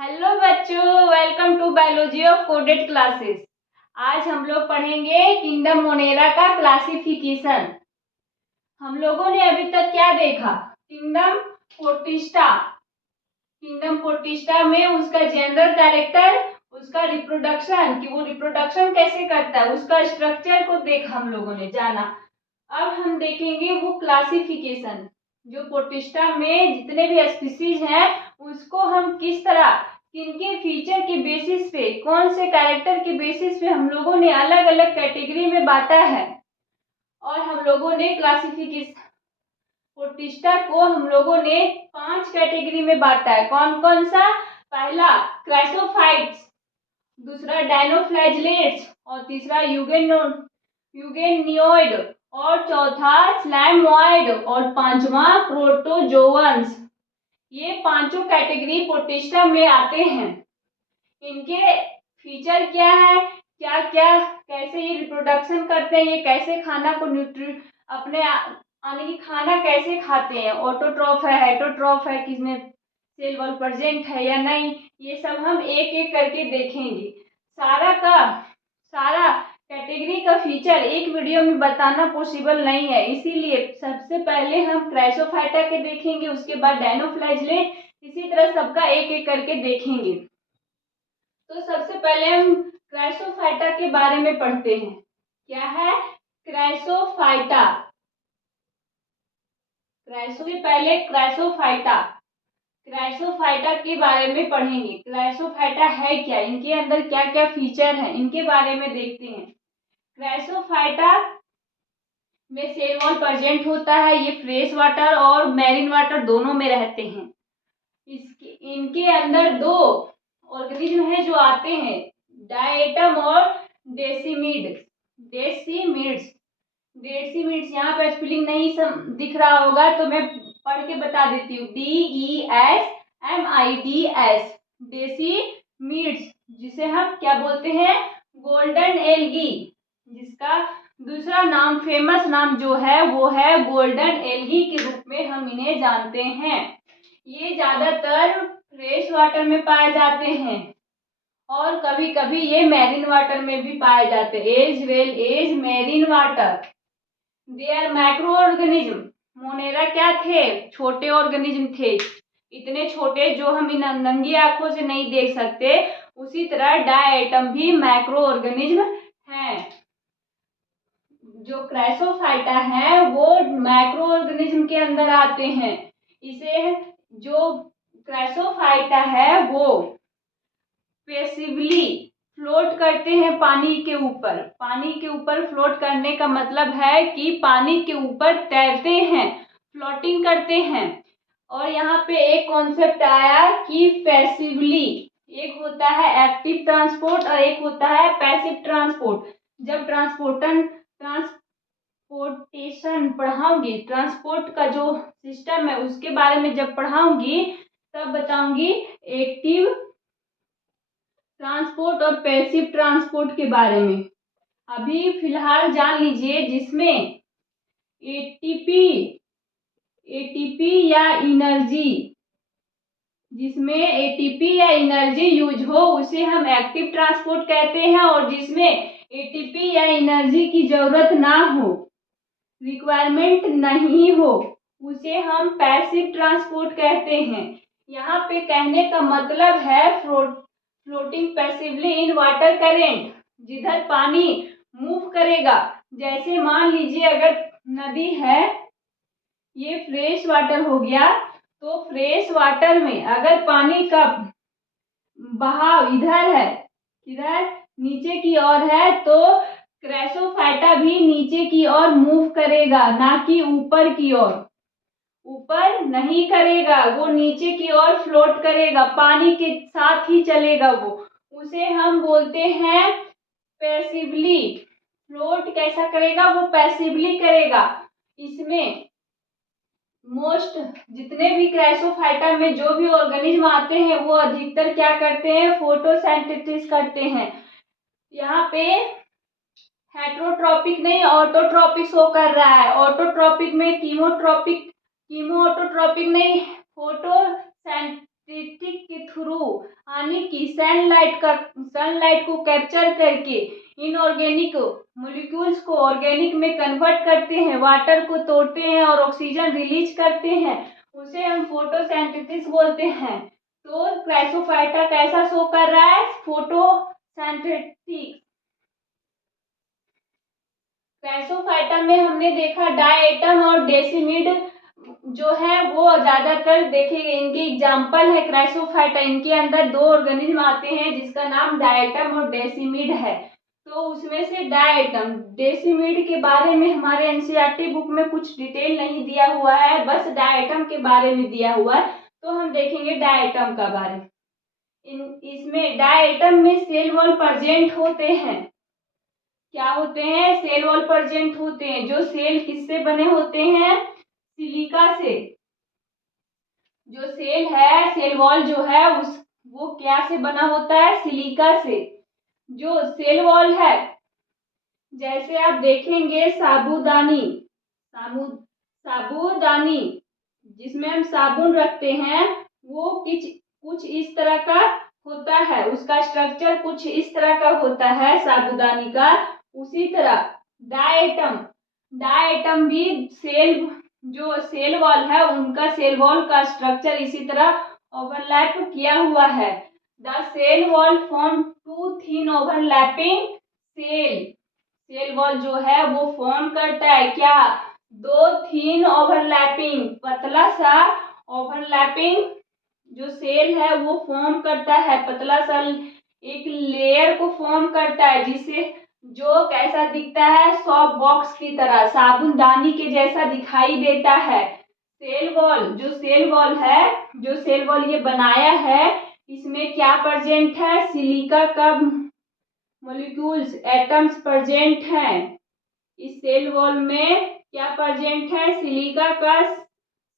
Hello बच्चों, welcome to biology of coded classes. आज हम लोग पढ़ेंगे किंगडम मोनेरा का क्लासिफिकेशन। हम लोगों ने अभी तक क्या देखा? Kingdom protista. किंगडम प्रोटिस्टा में उसका जनरल कैरेक्टर, उसका रिप्रोडक्शन, कि वो रिप्रोडक्शन कैसे करता है, उसका स्ट्रक्चर को देखा, हम लोगों ने जाना। अब हम देखेंगे वो क्लासिफिकेशन, जो प्रोटिस्टा में जितने भी स्पीसीज हैं उसको हम किस तरह, किनके फीचर के बेसिस पे, कौन से कैरेक्टर के बेसिस पे हम लोगों ने अलग अलग कैटेगरी में बांटा है। और हम लोगों ने क्लासिफिकेशन प्रोटिस्टा को हम लोगों ने 5 कैटेगरी में बांटा है। कौन कौन सा? पहला क्राइसोफाइट्स, दूसरा डायनोफ्लैजिलेट्स, और तीसरा यूगेनियोइड, और चौथा स्लैमोइड, और पांचवा प्रोटोजोअन्स। ये पांचों कैटेगरी प्रोटिस्टा में आते हैं। इनके फीचर क्या है, क्या क्या, कैसे ये रिप्रोडक्शन करते हैं, ये कैसे खाना को अपने यानी कि खाना कैसे खाते हैं, ऑटोट्रॉफ है, हेटरोट्रॉफ है, किसमें सेल वॉल प्रेजेंट है या नहीं, ये सब हम एक एक करके देखेंगे। सारा कैटेगरी का फीचर एक वीडियो में बताना पॉसिबल नहीं है, इसीलिए सबसे पहले हम क्राइसोफाइटा के देखेंगे, उसके बाद डायनोफ्लैजिलेट, इसी तरह सबका एक एक करके देखेंगे। तो सबसे पहले हम क्राइसोफाइटा के बारे में पढ़ते हैं। क्या है क्राइसोफाइटा? पहले क्राइसोफाइटा के बारे में पढ़ेंगे। क्राइसोफाइटा है क्या, इनके अंदर क्या क्या फीचर है, इनके बारे में देखते हैं। क्राइसोफाइटा में सेल वॉल प्रेजेंट होता है। ये फ्रेश वाटर और मैरीन वाटर दोनों में रहते हैं। इनके अंदर दो ऑर्गेनिज्म है जो आते हैं, डायटम और डेसिमिड्स। यहाँ पे स्पेलिंग नहीं दिख रहा होगा तो मैं पढ़ के बता देती हूँ। DESMIDS, डेसिमिड्स, जिसे हम क्या बोलते हैं? गोल्डन एल्गी, जिसका दूसरा नाम, फेमस नाम जो है वो है गोल्डन एल्गी के रूप में हम इन्हें जानते हैं। ये ज्यादातर फ्रेश वाटर में पाए जाते हैं और कभी कभी ये मैरीन वाटर में भी पाए जाते हैं, as well as marine water. They are micro organism. Monera क्या थे? छोटे ऑर्गेनिज्म थे, इतने छोटे जो हम इन नंगी आंखों से नहीं देख सकते। उसी तरह डायटम भी माइक्रो ऑर्गेनिज्म है। जो क्राइसोफाइटा है वो माइक्रो ऑर्गेनिज्म के अंदर आते हैं। इसे जो क्राइसोफाइटा है वो पैसिवली फ्लोट करते हैं पानी के ऊपर। पानी के ऊपर फ्लोट करने का मतलब है कि पानी के ऊपर तैरते हैं, फ्लोटिंग करते हैं। और यहाँ पे एक कॉन्सेप्ट आया कि पैसिवली, एक होता है एक्टिव ट्रांसपोर्ट और एक होता है पैसिव ट्रांसपोर्ट। जब ट्रांसपोर्टेशन पढ़ाऊंगी, ट्रांसपोर्ट का जो सिस्टम है उसके बारे में जब पढ़ाऊंगी तब बताऊंगी एक्टिव ट्रांसपोर्ट और पैसिव ट्रांसपोर्ट के बारे में। अभी फिलहाल जान लीजिए जिसमें एटीपी या एनर्जी यूज हो उसे हम एक्टिव ट्रांसपोर्ट कहते हैं, और जिसमें एटीपी या एनर्जी की जरूरत ना हो, रिक्वायरमेंट नहीं हो, उसे हम पैसिव ट्रांसपोर्ट कहते हैं। यहाँ पे कहने का मतलब है floating passively in water current, जिधर पानी मूव करेगा। जैसे मान लीजिए अगर नदी है, ये फ्रेश वाटर हो गया, तो फ्रेश वाटर में अगर पानी का बहाव इधर है, इधर नीचे की ओर है, तो क्राइसोफाइटा भी नीचे की ओर मूव करेगा, ना कि ऊपर की ओर। ऊपर नहीं करेगा, वो नीचे की ओर फ्लोट करेगा, पानी के साथ ही चलेगा वो। उसे हम बोलते हैं पैसिवली। फ्लोट कैसा करेगा? वो पैसिवली करेगा। इसमें मोस्ट जितने भी क्राइसोफाइटा में जो भी ऑर्गेनिज्म आते हैं वो अधिकतर क्या करते हैं? फोटोसिंथेसिस करते हैं। यहाँ पे हेटरोट्रॉपिक नहीं, ऑटोट्रॉपिक शो कर रहा है। ऑटोट्रॉपिक में कीमो ऑटोट्रॉपिक नहीं, फोटोसिंथेसिस पृथ्वी के थ्रू यानी कि सनलाइट को कैप्चर करके इनऑर्गेनिक मॉलिक्यूल्स को ऑर्गेनिक में कन्वर्ट करते हैं, वाटर को तोड़ते हैं और ऑक्सीजन रिलीज करते हैं, उसे हम फोटोसिंथेसिस बोलते हैं। तो क्राइसोफाइटा कैसा शो कर रहा है? फोटोसिंथेटिक। क्राइसोफाइटा में हमने देखा डायटम और डेसिमिड जो है वो ज्यादातर देखे गए, इनके एग्जाम्पल है क्राइसोफाइटा। इनके अंदर दो ऑर्गेनिज्म आते हैं जिसका नाम डायटम और डेसिमिड है। तो उसमें से डायटम, डेसिमिड के बारे में हमारे एनसीईआरटी बुक में कुछ डिटेल नहीं दिया हुआ है, बस डायटम के बारे में दिया हुआ है। तो हम देखेंगे डायटम का बारे में। इसमें डायटम में सेल वॉल प्रेजेंट होते हैं। क्या होते हैं? सेल वॉल प्रेजेंट होते हैं। जो सेल किससे बने होते हैं? सिलिका से। जो सेल है, सेल वॉल जो है वो क्या से बना होता है? सिलिका से। जो सेल वॉल है, जैसे आप देखेंगे साबूदानी जिसमें हम साबुन रखते हैं, वो कुछ इस तरह का होता है, उसका स्ट्रक्चर कुछ इस तरह का होता है साबूदानी का। उसी तरह डायटम भी जो सेल वॉल है उनका सेल वॉल का स्ट्रक्चर इसी तरह ओवरलैप किया हुआ है। The cell wall form two thin overlapping cell wall जो है वो फॉर्म करता है क्या? दो थिन ओवरलैपिंग, पतला सा ओवरलैपिंग जो सेल है वो फॉर्म करता है, पतला सा एक लेयर को फॉर्म करता है, जिससे जो कैसा दिखता है? सॉफ्ट बॉक्स की तरह, साबुनदानी के जैसा दिखाई देता है। सेल वॉल ये बनाया है, इसमें क्या प्रेजेंट है? सिलिका का मॉलिक्यूल्स, एटम्स प्रेजेंट हैं। इस सेल वॉल में क्या प्रेजेंट है?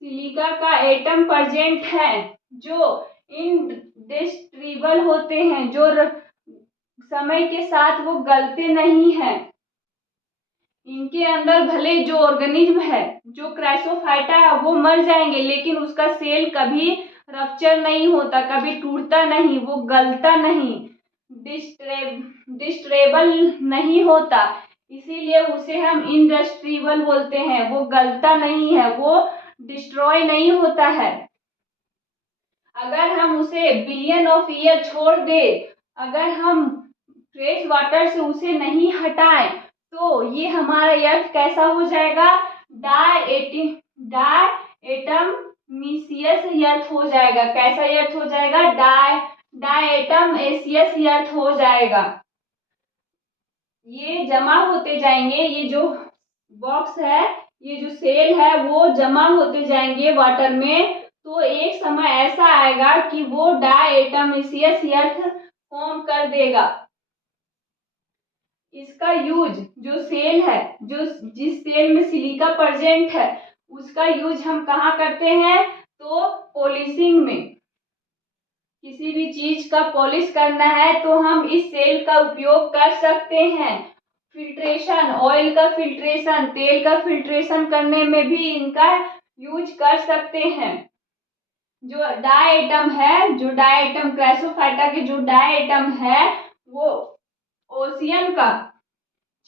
सिलिका का एटम प्रेजेंट है, जो इंडेस्ट्रेबल होते हैं, जो समय के साथ वो गलते नहीं है। इनके अंदर भले जो ऑर्गेनिज्म है, जो क्राइसोफाइटा है, वो मर जाएंगे, लेकिन उसका सेल कभी रप्चर नहीं होता, कभी टूटता नहीं, वो गलता नहीं, डिस्ट्रेबल नहीं होता। इसीलिए उसे हम इंडेस्ट्रेबल बोलते हैं। वो गलता नहीं है, वो डिस्ट्रॉय नहीं होता है। अगर हम उसे बिलियन ऑफ ईयर छोड़ दे, अगर हम फ्रेश वाटर से उसे नहीं हटाएं, तो ये हमारा अर्थ कैसा हो जाएगा? डायएटमिसियस अर्थ हो जाएगा। कैसा अर्थ हो जाएगा? डायएटमएसियस अर्थ हो जाएगा। ये जमा होते जाएंगे, ये जो बॉक्स है, ये जो सेल है, वो जमा होते जाएंगे वाटर में, तो एक समय ऐसा आएगा कि वो डायएटमएसियस अर्थ फॉर्म कर देगा। इसका यूज, जो सेल है, जिस सेल में सिलिका प्रेजेंट है, उसका यूज हम कहाँ करते हैं? तो पॉलिशिंग में। किसी भी चीज का पॉलिश करना है तो हम इस सेल का उपयोग कर सकते हैं। फिल्ट्रेशन, ऑयल का फिल्ट्रेशन, तेल का फिल्ट्रेशन करने में भी इनका यूज कर सकते हैं। जो डायएटम क्राइसोफाइटा के जो डायएटम है, वो ओशियन का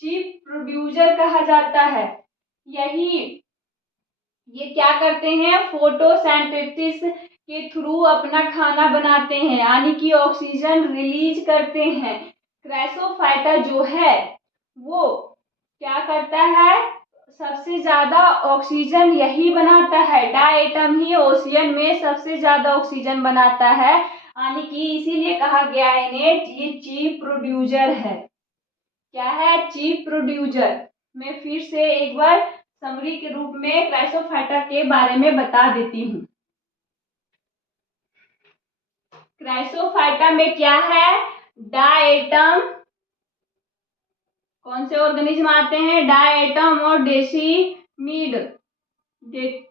चीफ प्रोड्यूसर कहा जाता है। ये क्या करते हैं? फोटोसिंथेसिस के थ्रू अपना खाना बनाते हैं, यानी कि ऑक्सीजन रिलीज करते हैं। क्राइसोफाइटा जो है वो क्या करता है? सबसे ज्यादा ऑक्सीजन यही बनाता है। डायएटम ही ओशियन में सबसे ज्यादा ऑक्सीजन बनाता है, यानी कि इसीलिए कहा गया है इन्हें ये चीफ प्रोड्यूसर है। क्या है? Chief producer. मैं फिर से एक बार समरी के रूप में क्राइसोफाइटा के बारे में बता देती हूँ। क्राइसोफाइटा में क्या है? डायएटम, कौन से ऑर्गेनिज्म आते हैं? डायएटम और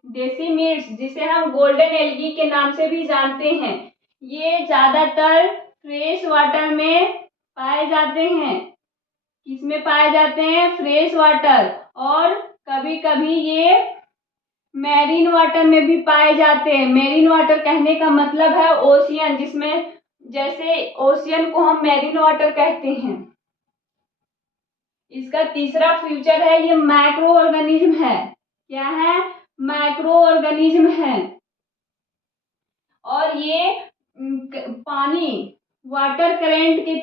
डेसिमिड्स, जिसे हम गोल्डन एल्गी के नाम से भी जानते हैं। ये ज्यादातर फ्रेश वाटर में पाए जाते हैं। किसमें पाए जाते हैं? Fresh water. और कभी कभी ये मैरीन वाटर में भी पाए जाते हैं। मैरीन वाटर कहने का मतलब है ओशियन, जिसमें जैसे ओशियन को हम मैरीन वाटर कहते हैं। इसका तीसरा फ्यूचर है, ये माइक्रो ऑर्गेनिज्म है। क्या है? माइक्रो ऑर्गेनिज्म है। और ये पानी वाटर करेंट के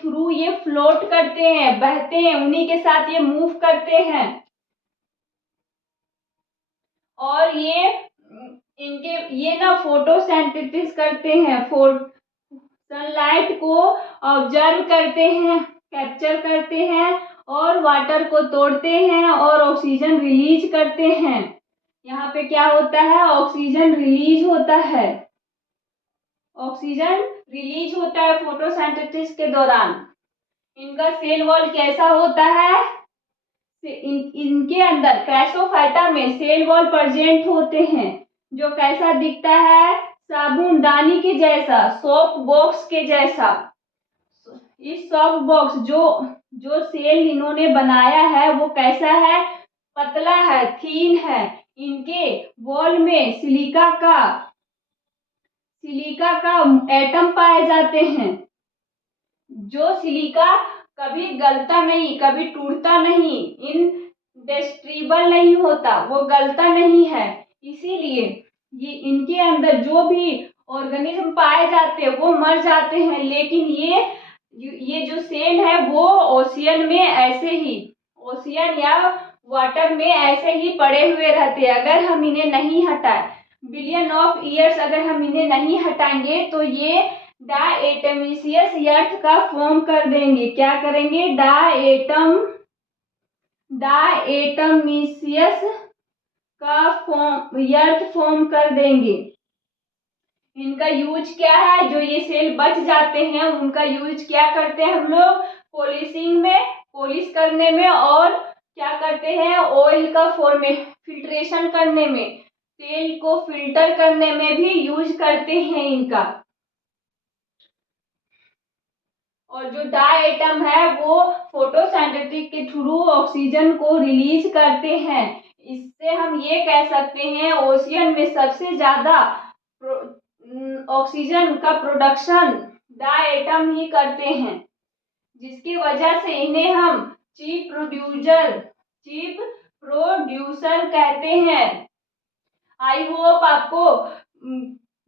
थ्रू ये फ्लोट करते हैं, बहते हैं, उन्हीं के साथ ये मूव करते हैं। और ये ना फोटोसिंथेसिस करते हैं, सनलाइट को ऑब्जर्व करते हैं, कैप्चर करते हैं और वाटर को तोड़ते हैं और ऑक्सीजन रिलीज करते हैं। यहाँ पे क्या होता है? ऑक्सीजन रिलीज होता है। ऑक्सीजन रिलीज होता है फोटोसिंथेसिस के दौरान। इनका सेल वॉल कैसा होता है? इनके अंदर क्राइसोफाइटा में सेल वॉल प्रेजेंट होते हैं, जो कैसा दिखता है? साबुनदानी के जैसा, सोप बॉक्स के जैसा। इस सोप बॉक्स जो सेल इन्होंने बनाया है वो कैसा है? पतला है, थीन है। इनके वॉल में सिलिका का एटम पाए जाते हैं। जो सिलिका कभी गलता नहीं, कभी टूटता नहीं, इनडेस्ट्रेबल नहीं होता, वो गलता नहीं है। इसीलिए ये इनके अंदर जो भी ऑर्गेनिज्म पाए जाते हैं वो मर जाते हैं, लेकिन ये जो सेल है वो ओशियन में ऐसे ही, ओशियन या वाटर में ऐसे ही पड़े हुए रहते हैं। अगर हम इन्हें नहीं हटाए, बिलियन ऑफ ईयर्स अगर हम इन्हें नहीं हटाएंगे तो ये डाएटमीशियस अर्थ का फॉर्म कर देंगे। क्या करेंगे? डाएटमीशियस का अर्थ फॉर्म कर देंगे। इनका यूज क्या है? जो ये सेल बच जाते हैं उनका यूज क्या करते हैं हम लोग? पॉलिश करने में, और क्या करते हैं? ऑयल का फिल्ट्रेशन करने में, सेल को फिल्टर करने में भी यूज करते हैं इनका। और जो डाएटम है वो फोटोसिंथेसिस के थ्रू ऑक्सीजन को रिलीज करते हैं। इससे हम ये कह सकते हैं ओशियन में सबसे ज्यादा ऑक्सीजन का प्रोडक्शन डाएटम ही करते हैं, जिसकी वजह से इन्हें हम चीफ प्रोड्यूसर कहते हैं। आई होप आपको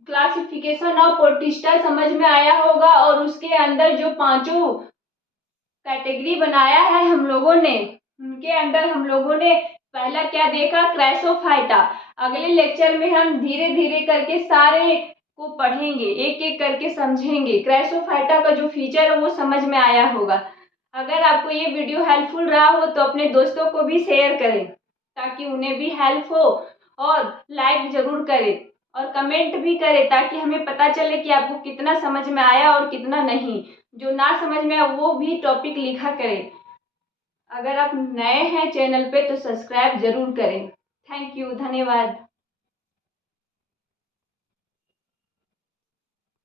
क्लासिफिकेशन ऑफ प्रोटिस्टा समझ में आया होगा, और उसके अंदर जो 5 कैटेगरी बनाया है हम लोगों ने, उनके अंदर हम लोगों ने पहला क्या देखा? क्राइसोफाइटा। अगले लेक्चर में हम धीरे धीरे करके सारे को पढ़ेंगे, एक एक करके समझेंगे। क्राइसोफाइटा का जो फीचर है वो समझ में आया होगा। अगर आपको ये वीडियो हेल्पफुल रहा हो तो अपने दोस्तों को भी शेयर करें ताकि उन्हें भी हेल्प हो, और लाइक जरूर करें और कमेंट भी करें ताकि हमें पता चले कि आपको कितना समझ में आया और कितना नहीं। जो ना समझ में आया वो भी टॉपिक लिखा करें। अगर आप नए हैं चैनल पे तो सब्सक्राइब जरूर करें। थैंक यू, धन्यवाद।